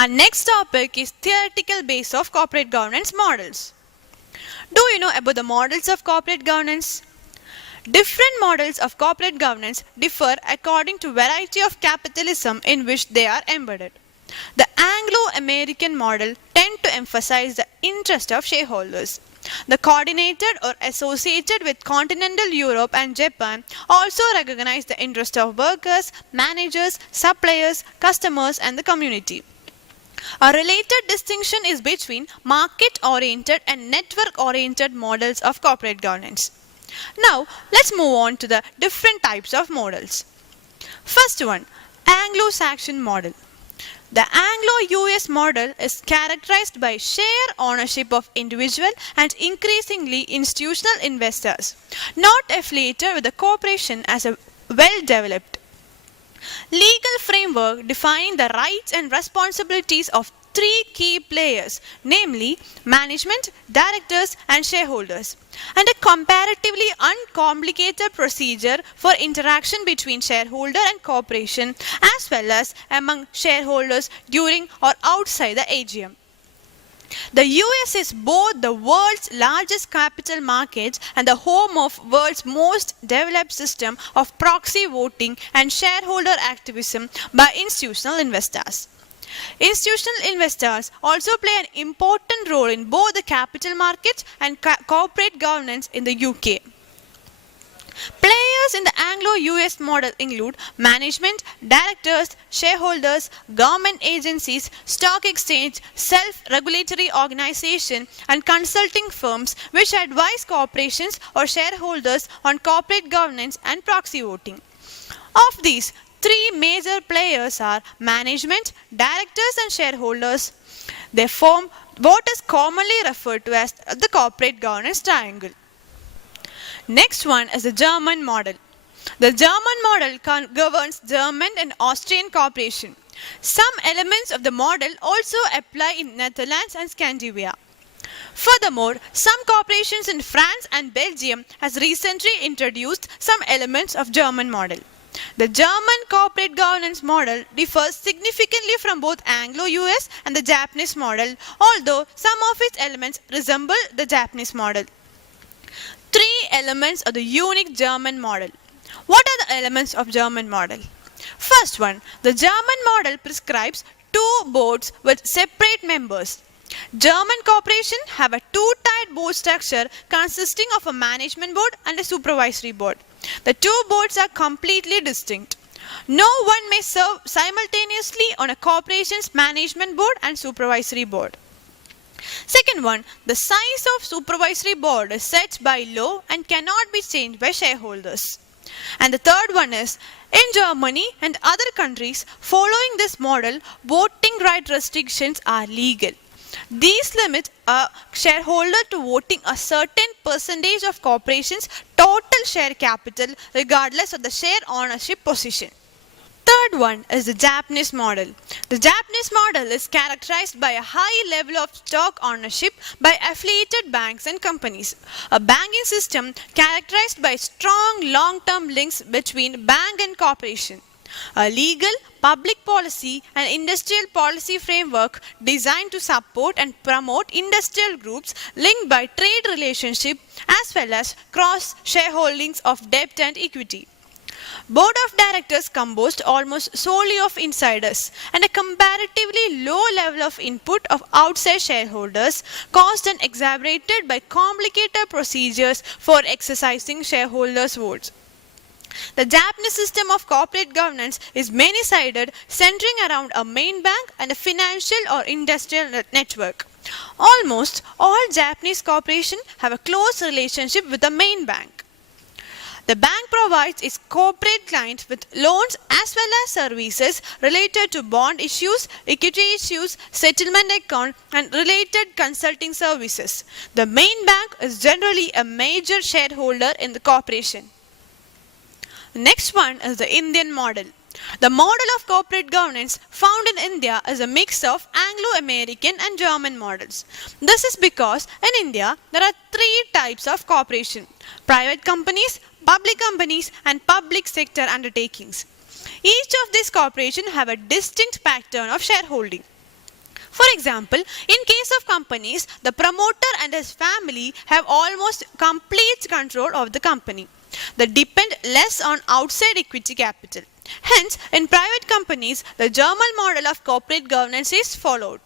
Our next topic is theoretical base of corporate governance models. Do you know about the models of corporate governance? Different models of corporate governance differ according to variety of capitalism in which they are embedded. The Anglo-American model tend to emphasize the interest of shareholders. The coordinated or associated with continental Europe and Japan also recognize the interest of workers, managers, suppliers, customers and the community. A related distinction is between market-oriented and network-oriented models of corporate governance. Now, let's move on to the different types of models. First one, Anglo-Saxon model. The Anglo-US model is characterized by share ownership of individual and increasingly institutional investors, not affiliated with the corporation as a well-developed legal framework defining the rights and responsibilities of three key players, namely management, directors and shareholders, and a comparatively uncomplicated procedure for interaction between shareholder and corporation as well as among shareholders during or outside the AGM. The US is both the world's largest capital market and the home of world's most developed system of proxy voting and shareholder activism by institutional investors. Institutional investors also play an important role in both the capital markets and corporate governance in the UK. Players in the Anglo-US model include management, directors, shareholders, government agencies, stock exchange, self-regulatory organization and consulting firms which advise corporations or shareholders on corporate governance and proxy voting. Of these, three major players are management, directors and shareholders. They form what is commonly referred to as the corporate governance triangle. Next one is the German model. The German model governs German and Austrian corporation. Some elements of the model also apply in Netherlands and Scandinavia. Furthermore, some corporations in France and Belgium has recently introduced some elements of German model. The German corporate governance model differs significantly from both Anglo-US and the Japanese model, although some of its elements resemble the Japanese model. Three elements of the unique German model. What are the elements of German model? First one, the German model prescribes two boards with separate members. German corporations have a two-tiered board structure consisting of a management board and a supervisory board. The two boards are completely distinct. No one may serve simultaneously on a corporation's management board and supervisory board. Second one, the size of supervisory board is set by law and cannot be changed by shareholders. And the third one is, in Germany and other countries following this model, voting right restrictions are legal. These limit a shareholder to voting a certain percentage of corporation's total share capital regardless of the share ownership position. Third one is the Japanese model. The Japanese model is characterized by a high level of stock ownership by affiliated banks and companies. A banking system characterized by strong long-term links between bank and corporation. A legal, public policy and industrial policy framework designed to support and promote industrial groups linked by trade relationship as well as cross-shareholdings of debt and equity. Board of directors composed almost solely of insiders and a comparatively low level of input of outside shareholders caused and exacerbated by complicated procedures for exercising shareholders' votes. The Japanese system of corporate governance is many-sided, centering around a main bank and a financial or industrial network. Almost all Japanese corporations have a close relationship with the main bank. The bank provides its corporate clients with loans as well as services related to bond issues, equity issues, settlement account and related consulting services. The main bank is generally a major shareholder in the corporation. Next one is the Indian model. The model of corporate governance found in India is a mix of Anglo-American and German models. This is because in India there are three types of corporation: private companies, public companies and public sector undertakings. Each of these corporations have a distinct pattern of shareholding. For example, in case of companies, the promoter and his family have almost complete control of the company. They depend less on outside equity capital. Hence, in private companies, the German model of corporate governance is followed.